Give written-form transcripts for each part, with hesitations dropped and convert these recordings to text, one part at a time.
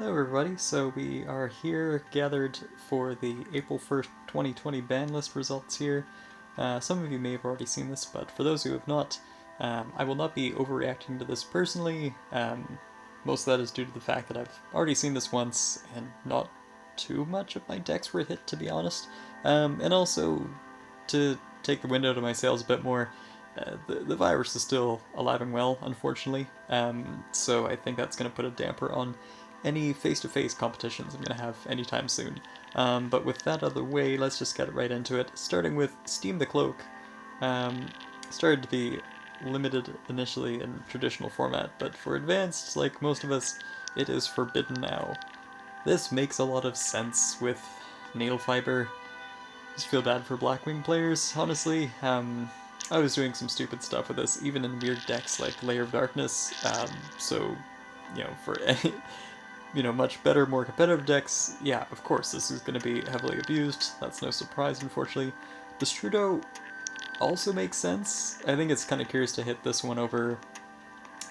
Hello everybody, so we are here gathered for the April 1st, 2020 Banlist results here. Some of you may have already seen this, but for those who have not, I will not be overreacting to this personally. Most of that is due to the fact that I've already seen this once, and not too much of my decks were hit, to be honest. And also, to take the wind out of my sails a bit more, the virus is still alive and well, unfortunately. So I think that's going to put a damper on any face-to-face competitions I'm going to have anytime soon. But with that out of the way, let's just get right into it. Starting with Steam the Cloak. Started to be limited initially in traditional format, but for advanced, like most of us, it is forbidden now. This makes a lot of sense with nail fiber. Just feel bad for Blackwing players, honestly. I was doing some stupid stuff with this, even in weird decks like Layer of Darkness, so, for much better, more competitive decks, yeah, of course, this is going to be heavily abused. That's no surprise, unfortunately. Destrudo also makes sense. I think it's kind of curious to hit this one over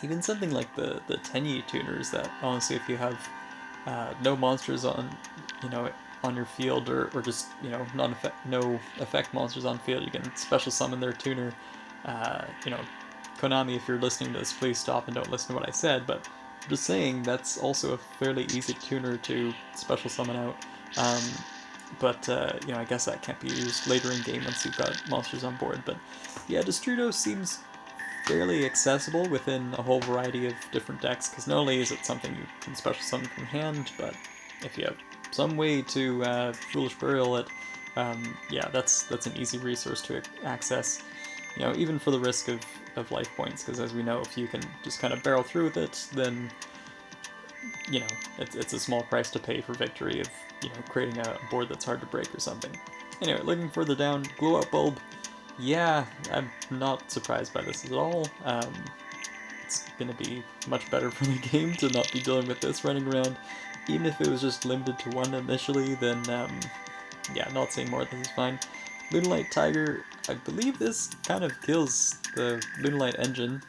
even something like the Tenyi tuners that, honestly, if you have no monsters on, on your field, or just, no effect monsters on field, you can special summon their tuner. Konami, if you're listening to this, please stop and don't listen to what I said, but just saying, that's also a fairly easy tuner to special summon out. I guess that can't be used later in game once you've got monsters on board. But yeah, Destrudo seems fairly accessible within a whole variety of different decks, because not only is it something you can special summon from hand, but if you have some way to Foolish Burial it, that's an easy resource to access. Even for the risk of life points, because as we know, if you can just kind of barrel through with it, then, it's a small price to pay for victory of, creating a board that's hard to break or something. Anyway, looking further down, Glow Up Bulb. Yeah, I'm not surprised by this at all. It's going to be much better for the game to not be dealing with this running around. Even if it was just limited to one initially, then, not seeing more of this is fine. Lunalight Tiger, I believe this kind of kills the Lunalight engine,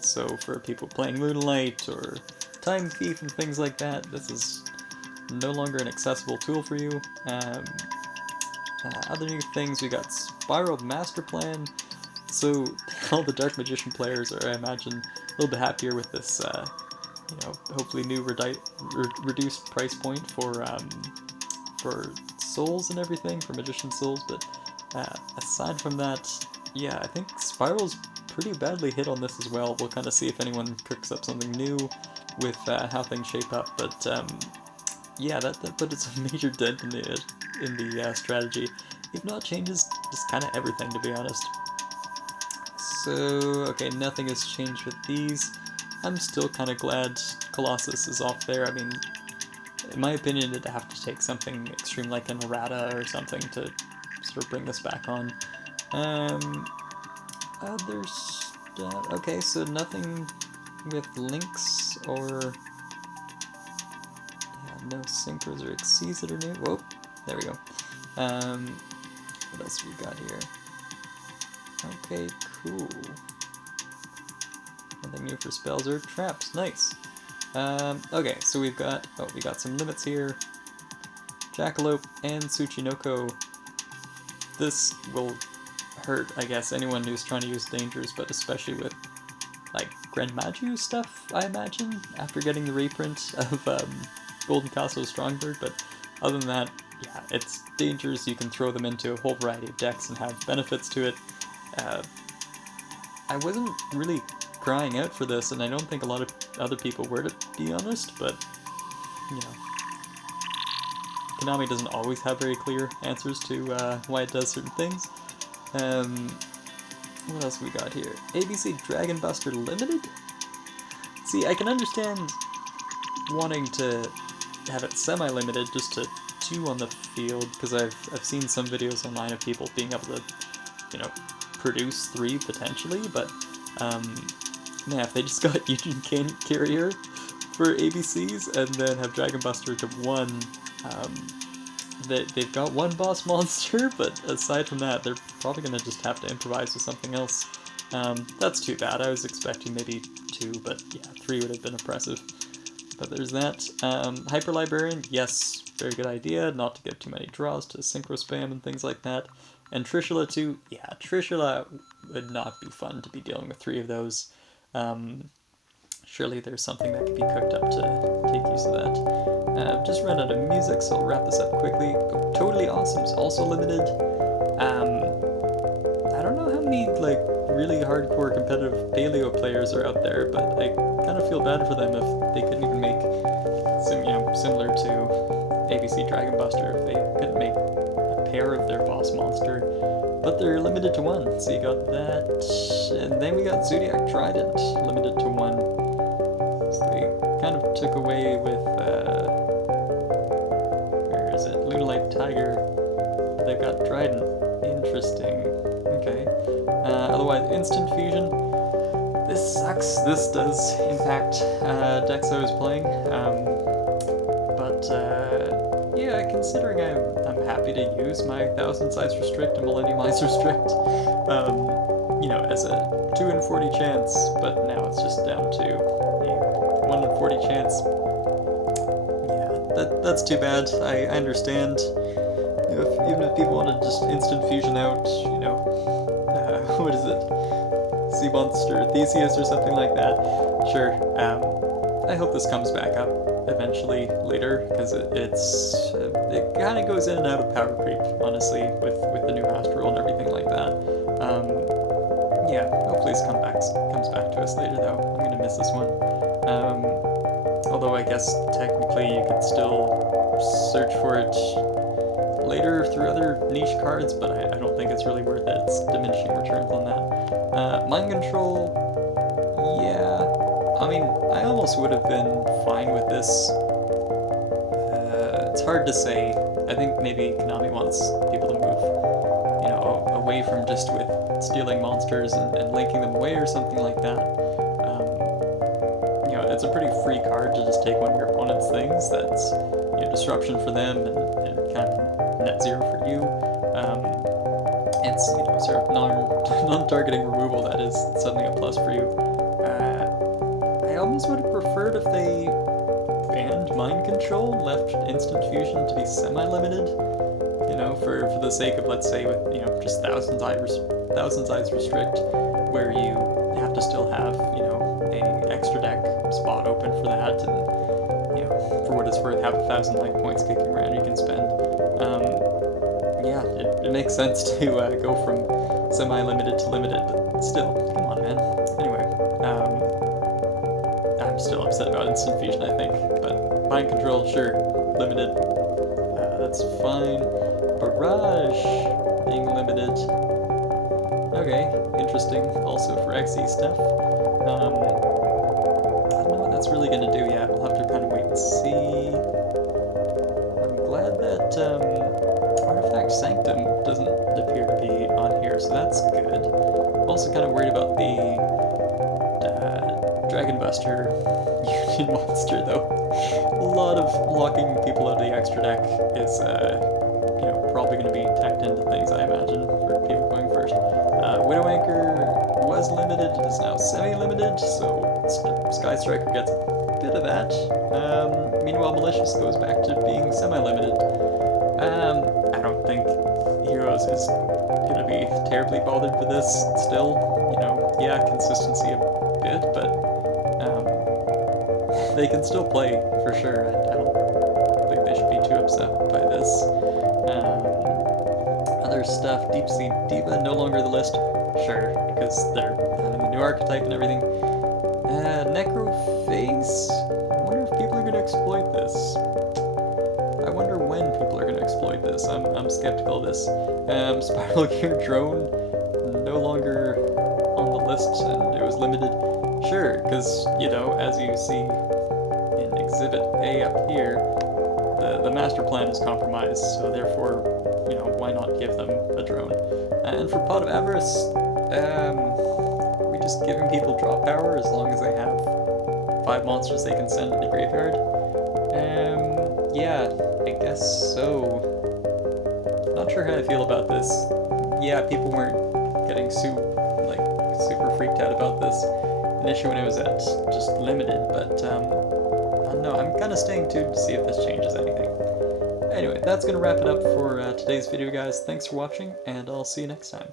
so for people playing Lunalight or Time Thief and things like that, this is no longer an accessible tool for you. Other new things, we got Spiral Master Plan, so all the Dark Magician players are, I imagine, a little bit happier with this, hopefully new reduced price point for souls and everything, for Magician souls, but aside from that, yeah, I think Spiral's pretty badly hit on this as well. We'll kind of see if anyone picks up something new with how things shape up, but that puts a major dent in the strategy. If not, changes just kind of everything, to be honest. So, okay, nothing has changed with these. I'm still kind of glad Colossus is off there. I mean, in my opinion, it'd have to take something extreme like an errata or something to sort of bring this back on. Other stuff. Okay, so nothing with links or no synchros or exceeds that are new. Whoa, there we go. What else we got here? Okay, cool. Nothing new for spells or traps. Nice. Okay, so we got some limits here. Jackalope and Tsuchinoko. This will hurt, I guess, anyone who's trying to use dangers, but especially with, like, Grand Maju stuff, I imagine, after getting the reprint of Golden Castle Strongbird, but other than that, yeah, it's dangers. You can throw them into a whole variety of decks and have benefits to it. I wasn't really crying out for this, and I don't think a lot of other people were, to be honest, but, Konami doesn't always have very clear answers to why it does certain things. What else we got here? ABC Dragon Buster Limited? See, I can understand wanting to have it semi-limited just to 2 on the field, because I've seen some videos online of people being able to, produce 3 potentially, but if they just got Union Carrier for ABCs and then have Dragon Buster to 1, they've got 1 boss monster, but aside from that, they're probably going to just have to improvise with something else. That's too bad. I was expecting maybe 2, but yeah, 3 would have been impressive. But there's that. Hyper Librarian, yes, very good idea, not to give too many draws to synchro spam and things like that. And Trishula too, yeah, Trishula would not be fun to be dealing with 3 of those. Surely there's something that could be cooked up to take use of that. I've just run out of music, so I'll wrap this up quickly. Oh, Totally Awesome's also limited. I don't know how many, like, really hardcore competitive paleo players are out there, but I kind of feel bad for them if they couldn't even make similar to ABC Dragon Buster, if they couldn't make a pair of their boss monster. But they're limited to 1, so you got that. And then we got Zodiac Trident, limited to 1. So they kind of took away with, where is it? Lunalite Tiger. They've got Trident. Interesting. Okay. Otherwise, Instant Fusion. This sucks. This does impact decks I was playing. Yeah, considering I'm happy to use my Thousand Size Restrict and Millennium Eyes Restrict, as a 2 in 40 chance, but now it's just down to a 1 in 40 chance. Yeah, that's too bad. I understand. Even if people want to just instant fusion out, what is it? Sea Monster Theseus or something like that. Sure. I hope this comes back up eventually later, because it kind of goes in and out of power creep, honestly, with the new master rule and everything like that. Yeah, hopefully this comes back to us later though. I'm gonna miss this one. Although I guess technically you could still search for it later through other niche cards, but I don't think it's really worth it. It's diminishing returns on that. Mind Control, yeah. I mean, I almost would have been fine with this. It's hard to say. I think maybe Konami wants people to move, away from just with stealing monsters and linking them away or something like that. It's a pretty free card to just take one of your opponent's things. That's disruption for them and kind of net zero for you. It's sort of non-targeting removal that is suddenly a plus for you. I almost would have preferred if they banned Mind Control, left Instant Fusion to be semi-limited, for the sake of, let's say, with, just Thousand Eyes Restrict, where you have to still have, a extra deck spot open for that, and, for what it's worth, have 1,000 life points kicking around you can spend. Yeah, it makes sense to go from semi-limited to limited, but still, come on, man. Anyway, I'm still upset about Instant Fusion, I think, but Mind Control, sure, limited, that's fine. Barrage being limited, okay, interesting, also for XE stuff. I don't know what that's really gonna do yet, we'll have to kind of wait and see. I'm glad that Artifact Sanctum doesn't appear to be on here, so that's good. I'm also kind of worried about the Dragon Buster Union monster, though. A lot of locking people out of the extra deck is, probably going to be tacked into things, I imagine, for people going first. Widow Anchor was limited, it is now semi-limited, so Sky Striker gets a bit of that. Meanwhile, Malicious goes back to being semi-limited. I don't think Heroes is going to be terribly bothered for this still. Yeah, consistency a bit, but they can still play for sure. I don't think they should be too upset by this. Other stuff, Deep Sea Diva, no longer the list. Sure, because they're having a new archetype and everything. Necroface, I wonder if people are going to exploit this. I wonder when people are going to exploit this. I'm skeptical of this. Spiral Gear Drone, no longer on the list, and it was limited. Sure, because, as you see in Exhibit A up here, the master plan is compromised, so therefore, why not give them a drone? And for Pot of Avarice, are we just giving people draw power as long as they have 5 monsters they can send to the graveyard? Yeah, I guess so. Not sure how I feel about this. Yeah, people weren't getting super freaked out about this initially when it was at just limited, but I don't know. I'm kind of staying tuned to see if this changes anything. Anyway, that's going to wrap it up for today's video, guys. Thanks for watching, and I'll see you next time.